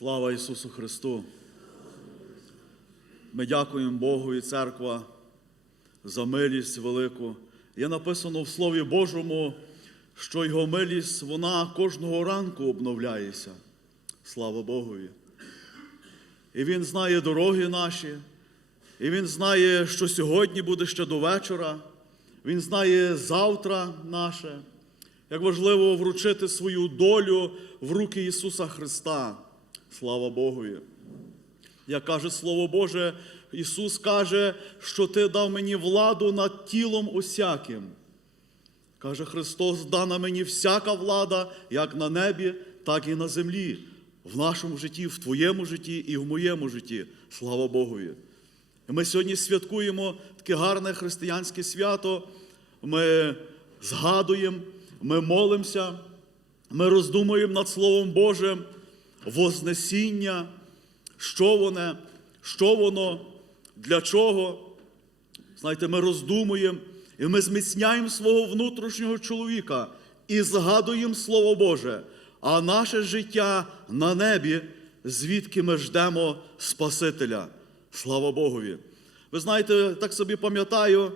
Слава Ісусу Христу! Ми дякуємо Богу і церква за милість велику. Є написано в Слові Божому, що Його милість вона кожного ранку обновляється. Слава Богові. І Він знає дороги наші, і Він знає, що сьогодні буде ще до вечора. Він знає завтра наше. Як важливо вручити свою долю в руки Ісуса Христа. Слава Богові. Як каже Слово Боже, Ісус каже, що Ти дав мені владу над тілом усяким. Каже Христос, дана мені всяка влада, як на небі, так і на землі, в нашому житті, в Твоєму житті і в моєму житті. Слава Богові. Ми сьогодні святкуємо таке гарне християнське свято. Ми згадуємо, ми молимося, ми роздумуємо над Словом Божим, Вознесіння, що воно, що воно, для чого. Знаєте, ми роздумуємо і ми зміцняємо свого внутрішнього чоловіка і згадуємо Слово Боже, а наше життя на небі, звідки ми ждемо Спасителя. Слава Богові. Ви знаєте, так собі пам'ятаю,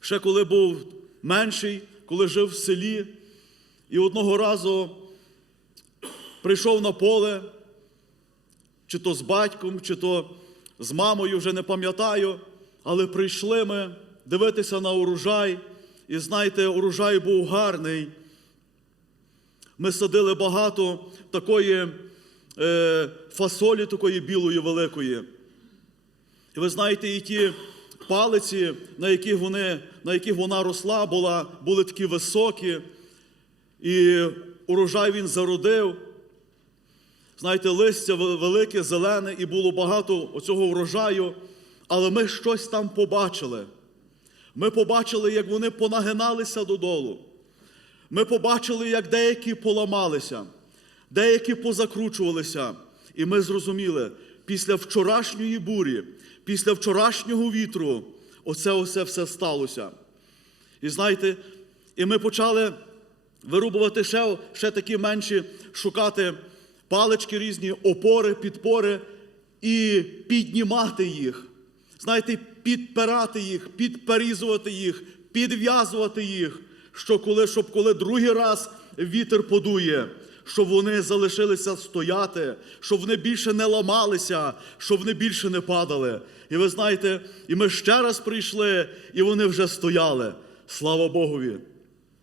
ще коли був менший, коли жив в селі, і одного разу прийшов на поле, чи то з батьком, чи то з мамою, вже не пам'ятаю, але прийшли ми дивитися на урожай. І знаєте, урожай був гарний. Ми садили багато такої е, фасолі, такої білої великої. І ви знаєте, і ті палиці, на яких, вони, на яких вона росла, була, були такі високі, і урожай він зародив. Знаєте, листя велике, зелене, і було багато оцього врожаю, але ми щось там побачили. Ми побачили, як вони понагиналися додолу. Ми побачили, як деякі поламалися, деякі позакручувалися. І ми зрозуміли, після вчорашньої бурі, після вчорашнього вітру, оце оце все сталося. І знаєте, і ми почали вирубувати ще, ще такі менші, шукати палички різні, опори, підпори і піднімати їх. Знаєте, підпирати їх, підперізувати їх, підв'язувати їх, що коли, щоб коли другий раз вітер подує, щоб вони залишилися стояти, щоб вони більше не ламалися, щоб вони більше не падали. І ви знаєте, і ми ще раз прийшли, і вони вже стояли. Слава Богові!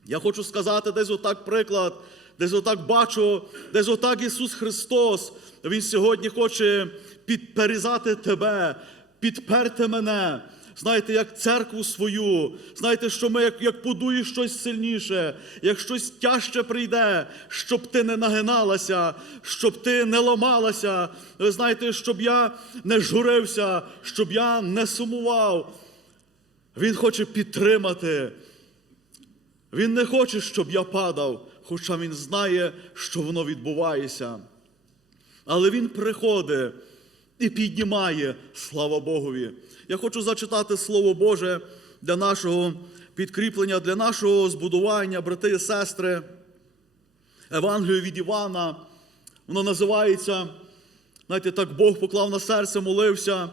Я хочу сказати десь отак приклад, десь отак бачу, десь отак Ісус Христос, Він сьогодні хоче підперезати тебе, підперти мене. Знаєте, як церкву свою, знаєте, що ми, як як подує щось сильніше, як щось тяжче прийде, щоб ти не нагиналася, щоб ти не ламалася. Ви знаєте, щоб я не журився, щоб я не сумував. Він хоче підтримати. Він не хоче, щоб я падав, хоча він знає, що воно відбувається. Але він приходить і піднімає, слава Богові. Я хочу зачитати Слово Боже для нашого підкріплення, для нашого збудування, брати і сестри. Евангелію від Івана. Воно називається, знаєте, так Бог поклав на серце, молився.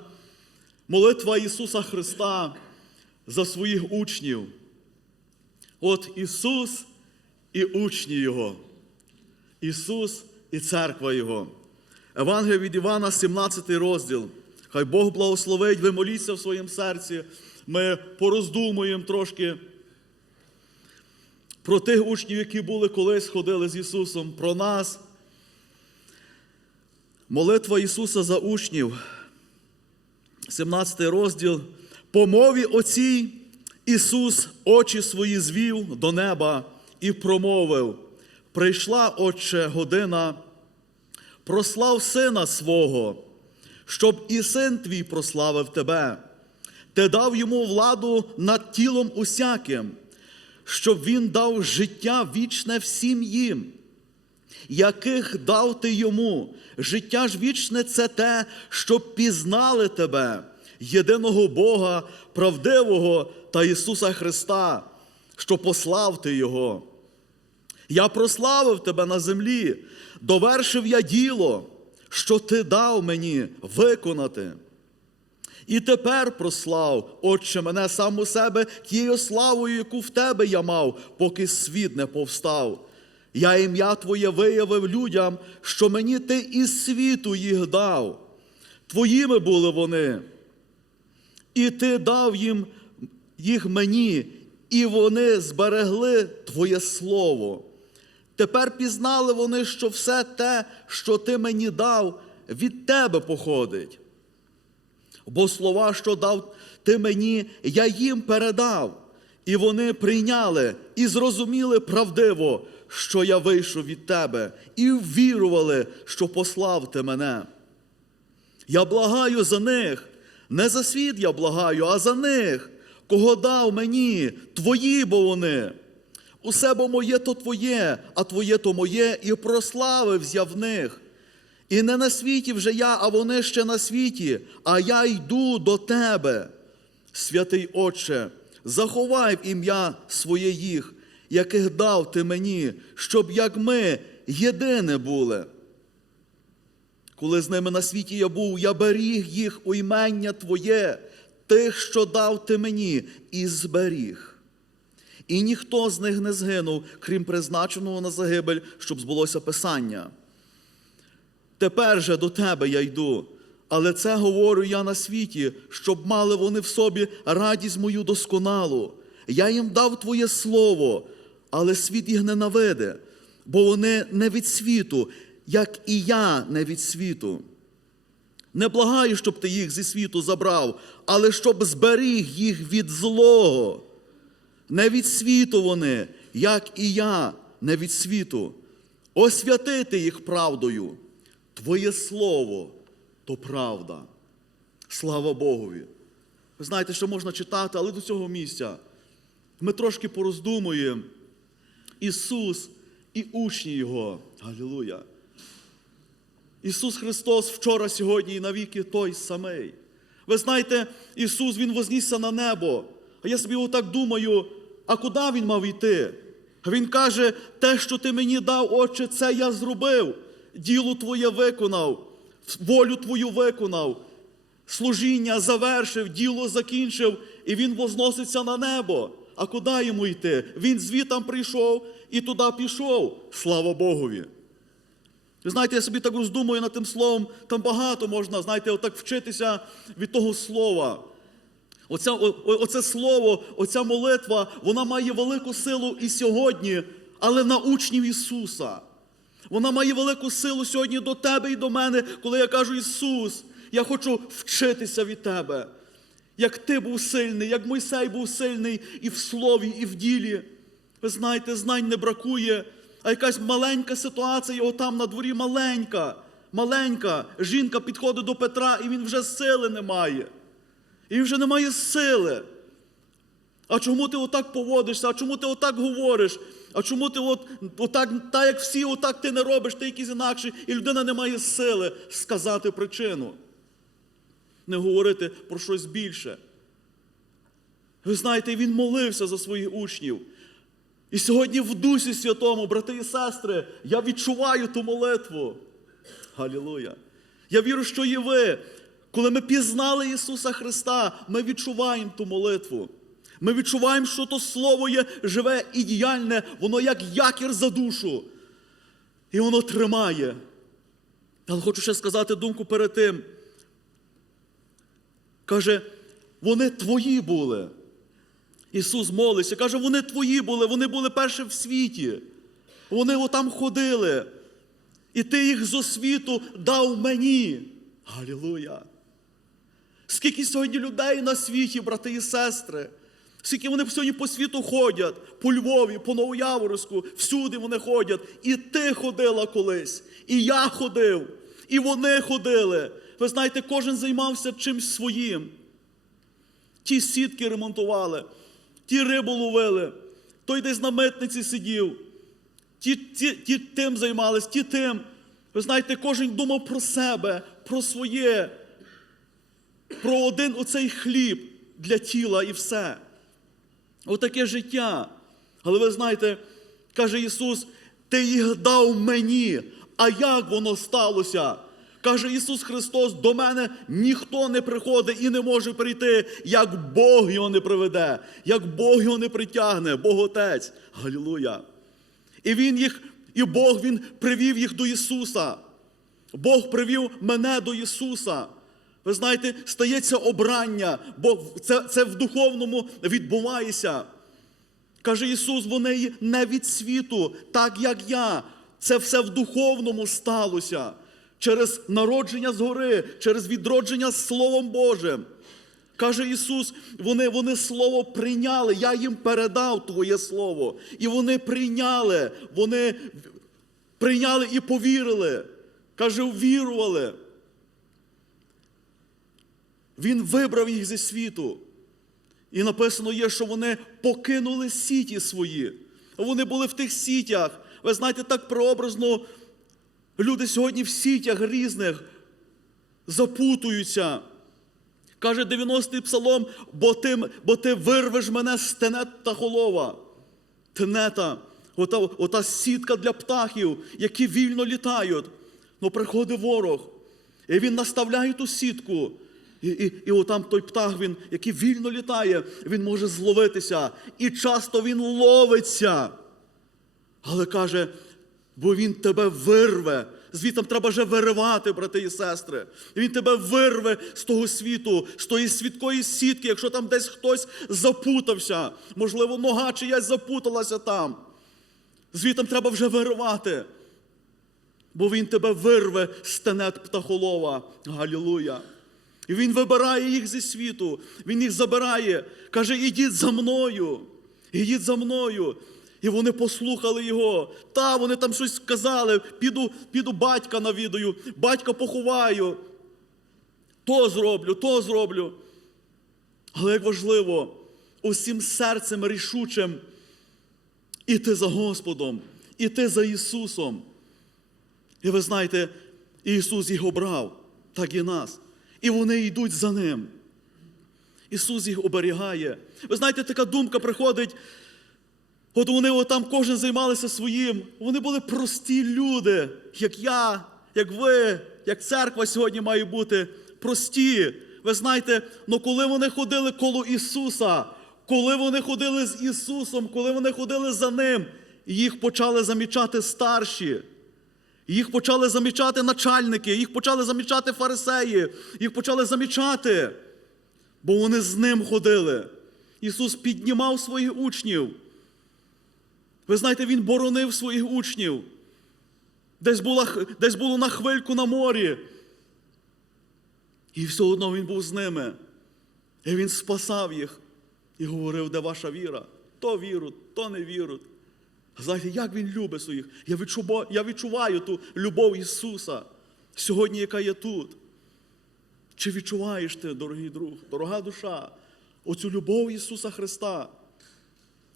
Молитва Ісуса Христа за своїх учнів. От Ісус і учні Його. Ісус і церква Його. Евангелія від Івана, 17 розділ. Хай Бог благословить, ви моліться в своєму серці. Ми пороздумуємо трошки про тих учнів, які були колись ходили з Ісусом, про нас. Молитва Ісуса за учнів. 17 розділ. По мові оцій Ісус очі свої звів до неба і промовив: Прийшла, Отче, година, прослав сина свого, щоб і син твій прославив тебе. Ти дав йому владу над тілом усяким, щоб він дав життя вічне всім їм, яких дав ти йому. Життя ж вічне це те, щоб пізнали тебе, єдиного Бога, правдивого та Ісуса Христа, що послав ти Його. Я прославив тебе на землі, довершив я діло, що ти дав мені виконати. І тепер прослав, Отче, мене сам у себе тією славою, яку в тебе я мав, поки світ не повстав. Я ім'я Твоє виявив людям, що мені ти із світу їх дав. Твоїми були вони, і ти дав їм їх мені, і вони зберегли Твоє Слово. Тепер пізнали вони, що все те, що ти мені дав, від тебе походить. Бо слова, що дав ти мені, я їм передав, і вони прийняли і зрозуміли правдиво, що я вийшов від тебе, і ввірували, що послав ти мене. Я благаю за них, не за світ я благаю, а за них, кого дав мені, твої бо вони. Усе бо моє то твоє, а твоє то моє, і прославився я в них. І не на світі вже я, а вони ще на світі, а я йду до тебе. Святий Отче, заховай в ім'я своє їх, яких дав ти мені, щоб як ми єдине були. Коли з ними на світі я був, я беріг їх у імення Твоє, тих, що дав ти мені, і зберіг. І ніхто з них не згинув, крім призначеного на загибель, щоб збулося Писання. Тепер же до тебе я йду, але це говорю я на світі, щоб мали вони в собі радість мою досконалу. Я їм дав Твоє слово, але світ їх ненавиде, бо вони не від світу, як і я не від світу. Не благаю, щоб ти їх зі світу забрав, але щоб зберіг їх від злого. Не від світу вони, як і я, не від світу. Освятити їх правдою. Твоє слово то правда. Слава Богові. Ви знаєте, що можна читати, але до цього місця ми трошки пороздумуємо. Ісус і учні Його. Галілуя. Ісус Христос вчора, сьогодні і навіки той самий. Ви знаєте, Ісус Він вознісся на небо. А я собі отак думаю, а куди Він мав йти? Він каже, те, що ти мені дав, Отче, це я зробив. Діло Твоє виконав, волю Твою виконав, служіння завершив, діло закінчив, і Він возноситься на небо. А куди йому йти? Він звітам прийшов і туди пішов. Слава Богові. Ви знаєте, я собі так роздумую над тим словом, там багато можна, знаєте, отак вчитися від того слова. Оця, о, оце слово, оця молитва, вона має велику силу і сьогодні, але на учнів Ісуса. Вона має велику силу сьогодні до тебе і до мене, коли я кажу Ісус, я хочу вчитися від Тебе. Як ти був сильний, як Мойсей був сильний і в слові, і в ділі. Ви знаєте, знань не бракує, а якась маленька ситуація, його там на дворі маленька, маленька. Жінка підходить до Петра, і він вже сили не має. І вже не має сили. А чому ти отак поводишся? А чому ти отак говориш? А чому ти от, отак, так як всі, отак ти не робиш, ти якийсь інакший, і людина не має сили сказати причину. Не говорити про щось більше. Ви знаєте, він молився за своїх учнів. І сьогодні в Дусі Святому, брати і сестри, я відчуваю ту молитву. Галілуя! Я вірю, що і ви, коли ми пізнали Ісуса Христа, ми відчуваємо ту молитву. Ми відчуваємо, що то Слово є живе і діяльне, воно як якір за душу. І воно тримає. Але хочу ще сказати думку перед тим. Каже, вони твої були. Ісус молився, каже, вони твої були, вони були перші в світі. Вони отам ходили. І ти їх з освіту дав мені. Галілуя! Скільки сьогодні людей на світі, брати і сестри, скільки вони сьогодні по світу ходять, по Львові, по Новояворську, всюди вони ходять. І ти ходила колись, і я ходив, і вони ходили. Ви знаєте, кожен займався чимсь своїм. Ті сітки ремонтували, ті рибу ловили, той десь на митниці сидів, ті, ті, ті тим займались, ті тим. Ви знаєте, кожен думав про себе, про своє, про один оцей хліб для тіла і все. Отаке життя. Але ви знаєте, Каже Ісус, Ти їх дав мені. А як воно сталося? Каже Ісус Христос, до мене ніхто не приходить і не може прийти, як Бог його не приведе, як Бог його не притягне, Бог Отець. Галілуя. І Він їх, і Бог Він привів їх до Ісуса. Бог привів мене до Ісуса. Ви знаєте, стається обрання, бо це, це в духовному відбувається. Каже Ісус, вони не від світу, так як я. Це все в духовному сталося. Через народження згори, через відродження Словом Божим. Каже Ісус, вони, вони Слово прийняли, я їм передав Твоє Слово. І вони прийняли, вони прийняли і повірили. Каже, вірували. Він вибрав їх зі світу. І написано є, що вони покинули сіті свої. Вони були в тих сітях. Ви знаєте, так прообразно люди сьогодні в сітях різних запутуються. Каже 90-й псалом, бо ти, бо ти вирвеш мене з тенет та холова. Тенета, ота, ота сітка для птахів, які вільно літають. Ну приходить ворог, і він наставляє ту сітку. І, і, і отам той птах, він, який вільно літає, він може зловитися. І часто він ловиться. Але каже, бо він тебе вирве. Звітом треба вже виривати, брати і сестри. Він тебе вирве з того світу, з тої свідкої сітки, якщо там десь хтось запутався. Можливо, нога чиясь запуталася там. Звітом треба вже виривати. Бо він тебе вирве з тенет птахолова. Галілуя. І він вибирає їх зі світу, він їх забирає, каже: ідіть за мною, ідіть за мною. І вони послухали його. Та, вони там щось сказали, піду, піду батька навідаю, батька поховаю. То зроблю, то зроблю. Але як важливо, усім серцем рішучим іти за Господом, іти за Ісусом. І ви знаєте, Ісус їх обрав, так і нас. І вони йдуть за Ним. Ісус їх оберігає. Ви знаєте, така думка приходить. От вони отам кожен займалися своїм. Вони були прості люди, як я, як ви, як церква сьогодні має бути. Прості. Ви знаєте, ну коли вони ходили коло Ісуса, коли вони ходили з Ісусом, коли вони ходили за Ним, їх почали замічати старші. Їх почали замічати начальники, їх почали замічати фарисеї, їх почали замічати, бо вони з ним ходили. Ісус піднімав своїх учнів. Ви знаєте, Він боронив своїх учнів. Десь, була, десь було на хвильку на морі. І все одно Він був з ними. І Він спасав їх і говорив, де ваша віра? То віруть, то не віруть. Знаєте, як Він любить своїх. Я відчуваю, я відчуваю ту любов Ісуса сьогодні, яка є тут. Чи відчуваєш ти, дорогий друг, дорога душа, оцю любов Ісуса Христа?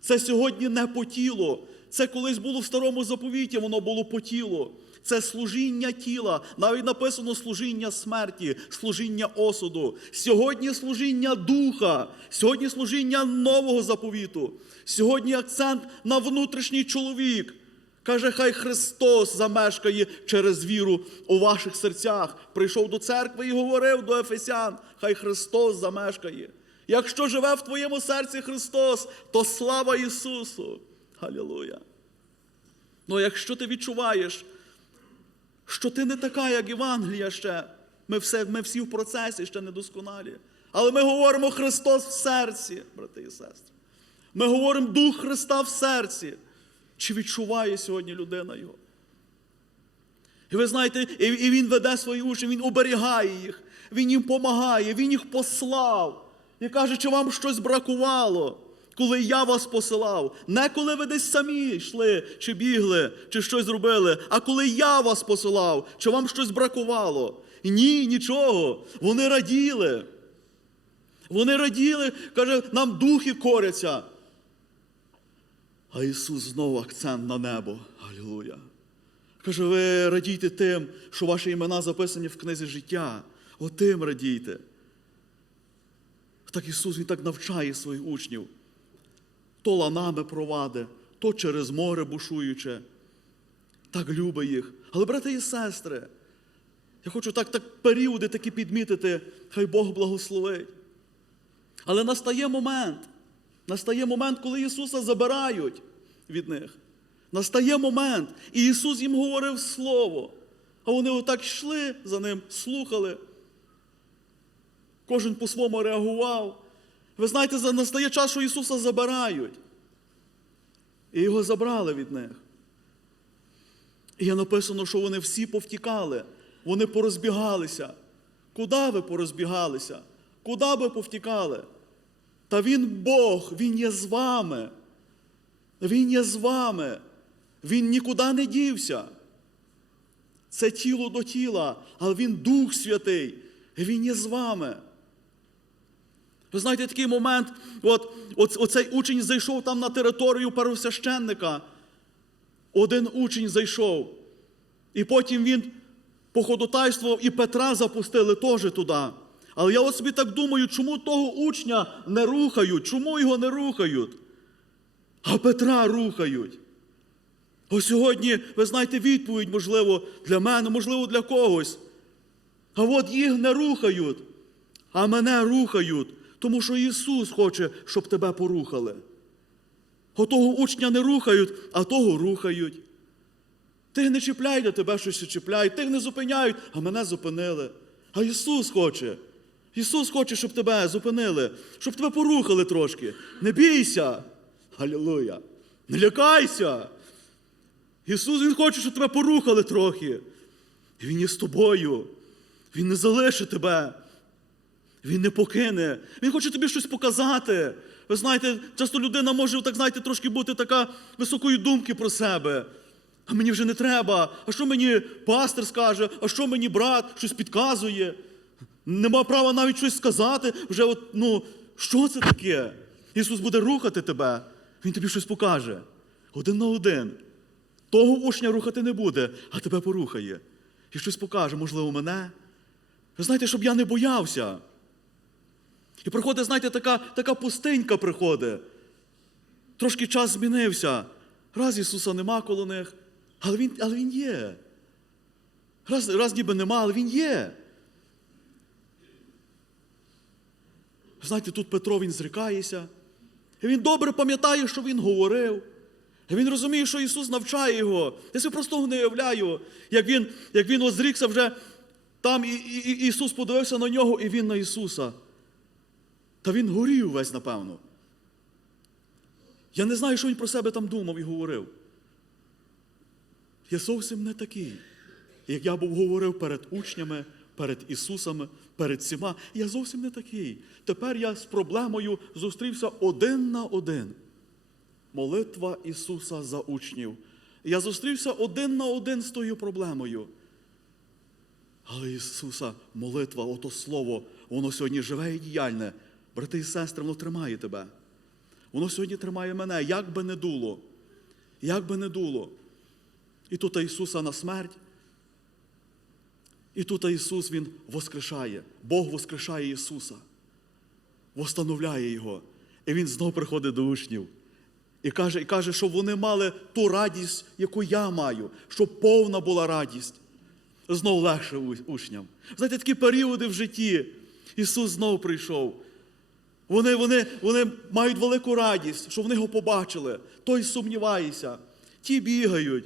Це сьогодні не по тілу. Це колись було в старому заповіті, воно було по тілу. Це служіння тіла. Навіть написано служіння смерті, служіння осуду. Сьогодні служіння духа, сьогодні служіння нового заповіту. Сьогодні акцент на внутрішній чоловік. Каже, хай Христос замешкає через віру у ваших серцях. Прийшов до церкви і говорив до Ефесян, хай Христос замешкає. Якщо живе в твоєму серці Христос, то слава Ісусу. Халілуя. Ну, якщо ти відчуваєш, що ти не така, як Євангелія ще, ми, все, ми всі в процесі ще недосконалі. Але ми говоримо Христос в серці, брати і сестри. Ми говоримо Дух Христа в серці. Чи відчуває сьогодні людина його? І ви знаєте, і, Він веде свої уші, Він оберігає їх, Він їм допомагає, Він їх послав. І каже, чи вам щось бракувало, коли я вас посилав. Не коли ви десь самі йшли, чи бігли, чи щось зробили, а коли я вас посилав, чи вам щось бракувало. Ні, нічого. Вони раділи. Вони раділи, каже, нам духи коряться. А Ісус знову акцент на небо. Алілуя. Каже, ви радійте тим, що ваші імена записані в книзі життя. Отим радійте. Так Ісус Він так навчає своїх учнів. То ланами провадить, то через море бушуюче. Так любить їх. Але, брати і сестри, я хочу так, так періоди такі підмітити, хай Бог благословить. Але настає момент, настає момент, коли Ісуса забирають від них. Настає момент, і Ісус їм говорив Слово. А вони отак йшли за ним, слухали. Кожен по-своєму реагував. Ви знаєте, настає час, що Ісуса забирають. І його забрали від них. І є написано, що вони всі повтікали, вони порозбігалися. Куди ви порозбігалися? Куди ви повтікали? Та Він Бог, Він є з вами. Він є з вами. Він нікуди не дівся. Це тіло до тіла, але Він Дух Святий. Він є з вами. Ви знаєте, такий момент, от, от, оцей учень зайшов там на територію первосвященника. Один учень зайшов. І потім він походотайствував і Петра запустили теж туди. Але я от собі так думаю, чому того учня не рухають? Чому його не рухають? А Петра рухають. Ось сьогодні, ви знаєте, відповідь, можливо, для мене, можливо, для когось. А от їх не рухають, а мене рухають, тому що Ісус хоче, щоб тебе порухали. Отого учня не рухають, а того рухають. Тих не чіпляють, а тебе щось чіпляють, тих не зупиняють, а мене зупинили. А Ісус хоче. Ісус хоче, щоб тебе зупинили, щоб тебе порухали трошки. Не бійся. Алілуя. Не лякайся. Ісус Він хоче, щоб тебе порухали трохи. І Він є з тобою. Він не залишить тебе. Він не покине. Він хоче тобі щось показати. Ви знаєте, часто людина може, так знаєте, трошки бути така високої думки про себе. А мені вже не треба. А що мені пастир скаже, а що мені брат щось підказує? Нема права навіть щось сказати. Вже от, ну, що це таке? Ісус буде рухати тебе, Він тобі щось покаже. Один на один. Того учня рухати не буде, а тебе порухає. І щось покаже, можливо, мене. Ви знаєте, щоб я не боявся. І приходить, знаєте, така, така пустинька приходить. Трошки час змінився. Раз Ісуса нема коло них, але Він, але він є. Раз, раз ніби нема, але Він є. Знаєте, тут Петро він зрікається. І він добре пам'ятає, що він говорив. І він розуміє, що Ісус навчає його. Я собі просто не уявляю, як він, як він озрікся вже там, і, і, і Ісус подивився на нього, і він на Ісуса. Та він горів весь, напевно. Я не знаю, що він про себе там думав і говорив. Я зовсім не такий, як я був говорив перед учнями, перед Ісусами, перед всіма. Я зовсім не такий. Тепер я з проблемою зустрівся один на один. Молитва Ісуса за учнів. Я зустрівся один на один з тою проблемою. Але Ісуса, молитва, ото Слово, воно сьогодні живе і діяльне. Брати і сестри, воно тримає тебе. Воно сьогодні тримає мене, як би не дуло. Як би не дуло. І тут Ісуса на смерть. І тут Ісус Він воскрешає. Бог воскрешає Ісуса, восстановляє Його. І Він знов приходить до учнів. І каже, і каже, щоб вони мали ту радість, яку я маю, щоб повна була радість. Знов легше учням. Знаєте, такі періоди в житті. Ісус знов прийшов. Вони, вони, вони мають велику радість, що вони його побачили. Той сумнівається, ті бігають.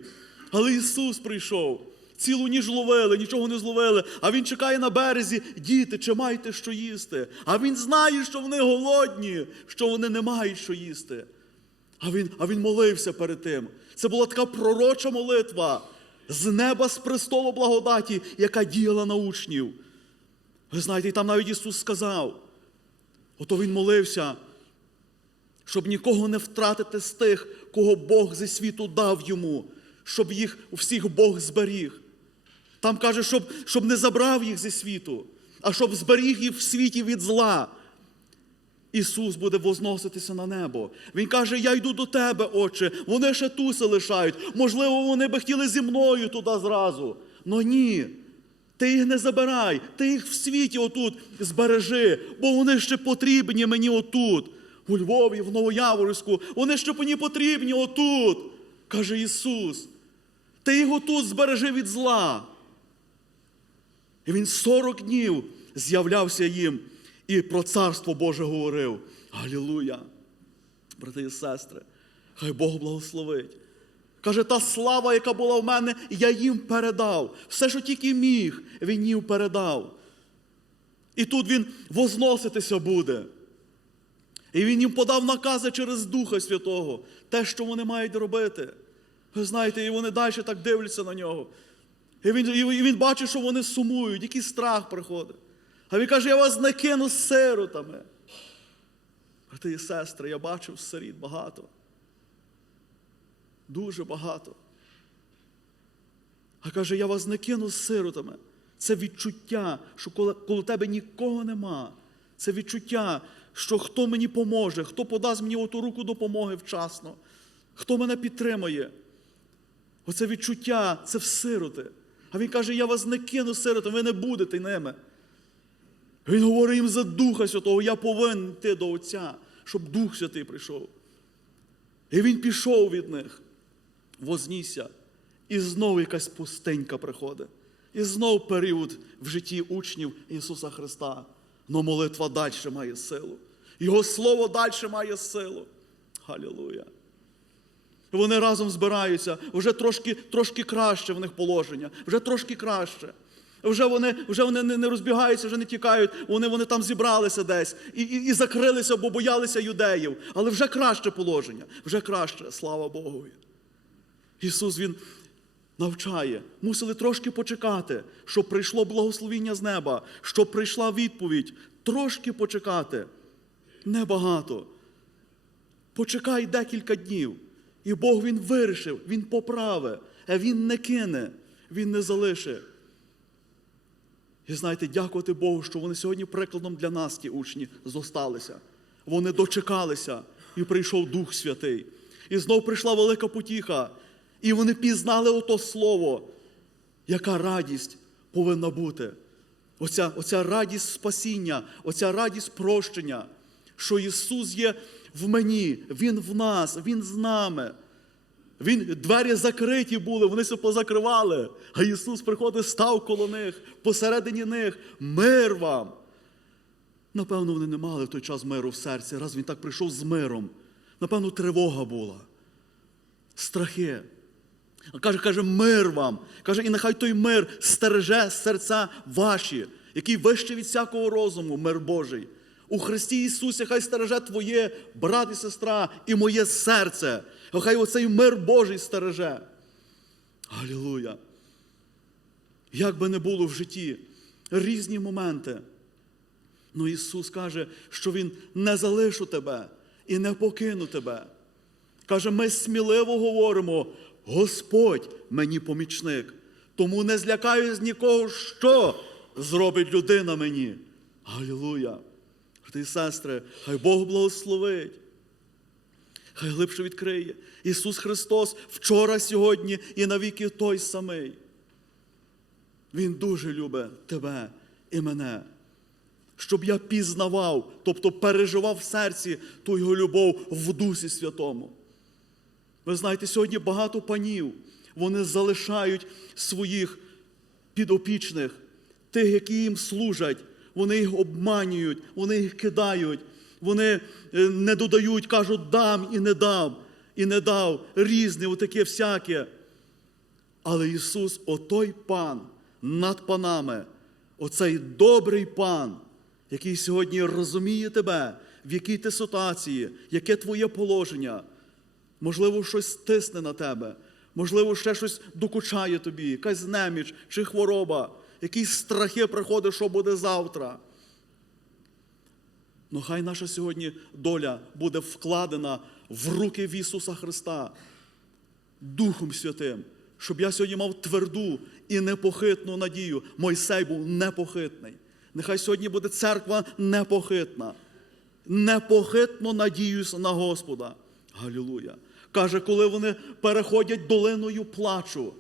Але Ісус прийшов. Цілу ніж ловили, нічого не зловили. А Він чекає на березі, діти, чи маєте що їсти? А Він знає, що вони голодні, що вони не мають що їсти. А він, а він молився перед тим. Це була така пророча молитва з неба, з престолу благодаті, яка діяла на учнів. Ви знаєте, і там навіть Ісус сказав. Ото Він молився, щоб нікого не втратити з тих, кого Бог зі світу дав йому, щоб їх у всіх Бог зберіг. Там каже, щоб, щоб не забрав їх зі світу, а щоб зберіг їх в світі від зла. Ісус буде возноситися на небо. Він каже: Я йду до тебе, Отче. Вони ще туси лишають. Можливо, вони би хотіли зі мною туди зразу. Но ні. Ти їх не забирай, ти їх в світі отут збережи, бо вони ще потрібні мені отут. у Львові, в Новояворівську. Вони ще мені потрібні отут, каже Ісус. Ти його тут збережи від зла. І він 40 днів з'являвся їм і про Царство Боже говорив. Алілуя! Брати і сестри, хай Бог благословить. Каже, та слава, яка була в мене, я їм передав. Все, що тільки міг, він їм передав. І тут він возноситися буде. І він їм подав накази через Духа Святого, те, що вони мають робити. Ви знаєте, і вони далі так дивляться на нього. І він, і він бачить, що вони сумують, який страх приходить. А він каже, я вас не кину з сиротами. Брати і сестри, я бачив сиріт багато. Дуже багато. А каже, я вас не кину з сиротами. Це відчуття, що коли, коли тебе нікого нема. Це відчуття, що хто мені поможе, хто подасть мені оту руку допомоги вчасно, хто мене підтримає. Оце відчуття це в сироти. А він каже, я вас не кину сиротами, ви не будете ними. Він говорить їм за Духа Святого, я повинен йти до Отця, щоб Дух Святий прийшов. І він пішов від них, вознісся, і знову якась пустенька приходить. І знов період в житті учнів Ісуса Христа. Но молитва далі має силу. Його Слово далі має силу. Халілуя. Вони разом збираються, вже трошки, трошки краще в них положення, вже трошки краще. Вже вони, вже вони не розбігаються, вже не тікають, вони, вони там зібралися десь і, і, і закрилися, бо боялися юдеїв. Але вже краще положення, вже краще, слава Богу. Ісус Він навчає. Мусили трошки почекати, щоб прийшло благословіння з неба, щоб прийшла відповідь. Трошки почекати. Небагато. Почекай декілька днів. І Бог Він вирішив, Він поправить, а Він не кине, Він не залишить. І знаєте, дякувати Богу, що вони сьогодні прикладом для нас, ті учні, зосталися. Вони дочекалися, і прийшов Дух Святий. І знов прийшла велика потіха. І вони пізнали ото слово, яка радість повинна бути. Оця, оця радість спасіння, оця радість прощення, що Ісус є в мені, Він в нас, Він з нами. Він, двері закриті були, вони все позакривали. А Ісус приходить, став коло них, посередині них, мир вам. Напевно, вони не мали в той час миру в серці, раз він так прийшов з миром. Напевно, тривога була, страхи. Каже, каже, мир вам. Каже, і нехай той мир стереже серця ваші, який вище від всякого розуму, мир Божий. У Христі Ісусі хай стереже твоє, брат і сестра, і моє серце. Хай оцей мир Божий стереже. Алілуя. Як би не було в житті, різні моменти. Ну Ісус каже, що Він не залишу тебе і не покину тебе. Каже, ми сміливо говоримо, Господь мені помічник, тому не злякаюсь нікого, що зробить людина мені. Алілуя! Брати і сестри, хай Бог благословить. Хай глибше відкриє. Ісус Христос вчора, сьогодні і навіки той самий. Він дуже любить тебе і мене. Щоб я пізнавав, тобто переживав в серці ту його любов в Дусі Святому. Ви знаєте, сьогодні багато панів, вони залишають своїх підопічних, тих, які їм служать, вони їх обманюють, вони їх кидають, вони е, не додають, кажуть, дам і не дам, і не дав. Різне, отаке всяке. Але Ісус, отой пан над панами, оцей добрий пан, який сьогодні розуміє тебе, в якій ти ситуації, яке твоє положення. Можливо, щось тисне на тебе, можливо, ще щось докучає тобі, якась неміч чи хвороба, якісь страхи приходять, що буде завтра. Ну, хай наша сьогодні доля буде вкладена в руки в Ісуса Христа Духом Святим, щоб я сьогодні мав тверду і непохитну надію. Мойсей був непохитний. Нехай сьогодні буде церква непохитна. Непохитно надіюся на Господа. Галілуя. Каже, коли вони переходять долиною плачу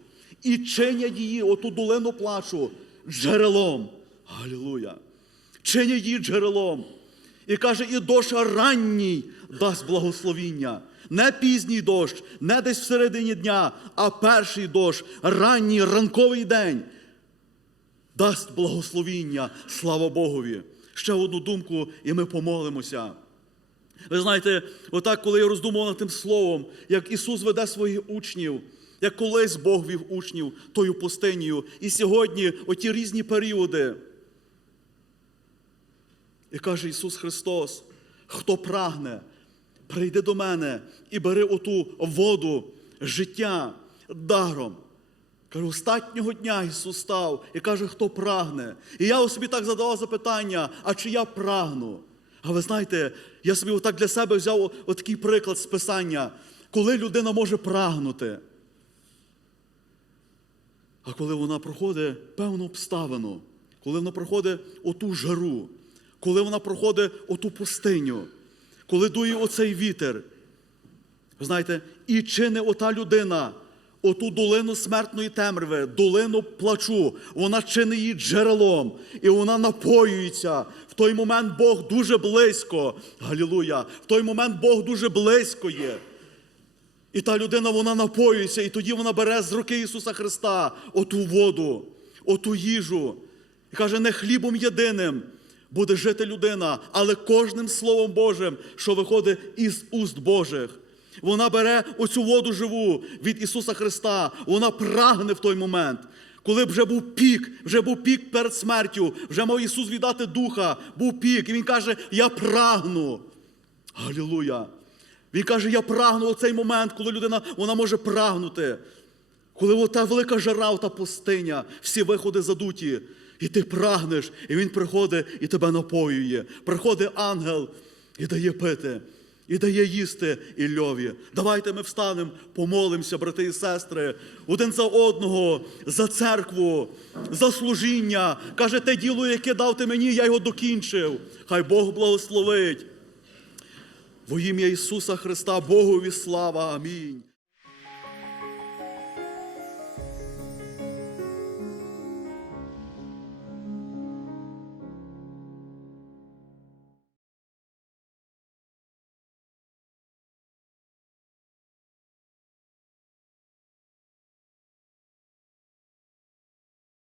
і чинять її, оту долину плачу, джерелом. Галілуя. Чинять її джерелом. І каже, і дощ ранній дасть благословіння. Не пізній дощ, не десь всередині дня, а перший дощ, ранній ранковий день дасть благословіння, слава Богові. Ще одну думку, і ми помолимося. Ви знаєте, отак, коли я роздумував над тим словом, як Ісус веде своїх учнів, як колись Бог вів учнів тою пустинею, і сьогодні оті різні періоди. І каже Ісус Христос: хто прагне, прийди до мене і бери оту воду життя даром. Каже, остатнього дня Ісус став і каже, хто прагне. І я у собі так задавав запитання, а чи я прагну? А ви знаєте, я собі отак для себе взяв отакий приклад з Писання, коли людина може прагнути. А коли вона проходить певну обставину, коли вона проходить оту жару, коли вона проходить оту пустиню, коли дує оцей вітер, знаєте, і чи не ота людина, оту долину смертної темряви, долину плачу, вона чинить її джерелом, і вона напоюється. В той момент Бог дуже близько. Галілуя! В той момент Бог дуже близько є. І та людина вона напоюється, і тоді вона бере з руки Ісуса Христа оту воду, оту їжу. І каже, не хлібом єдиним буде жити людина, але кожним Словом Божим, що виходить із уст Божих. Вона бере оцю воду живу від Ісуса Христа, вона прагне в той момент. Коли вже був пік, вже був пік перед смертю, вже мав Ісус віддати духа, був пік. І Він каже: Я прагну. Галілуя! Він каже, я прагну оцей момент, коли людина вона може прагнути. Коли ота велика жара, та пустиня, всі виходи задуті, і ти прагнеш, і він приходить і тебе напоює. Приходить ангел і дає пити, і дає їсти і льові. Давайте ми встанемо, помолимося, брати і сестри, один за одного, за церкву, за служіння. Каже, те діло, яке дав ти мені, я його докінчив. Хай Бог благословить. Во ім'я Ісуса Христа, Богові слава. Амінь.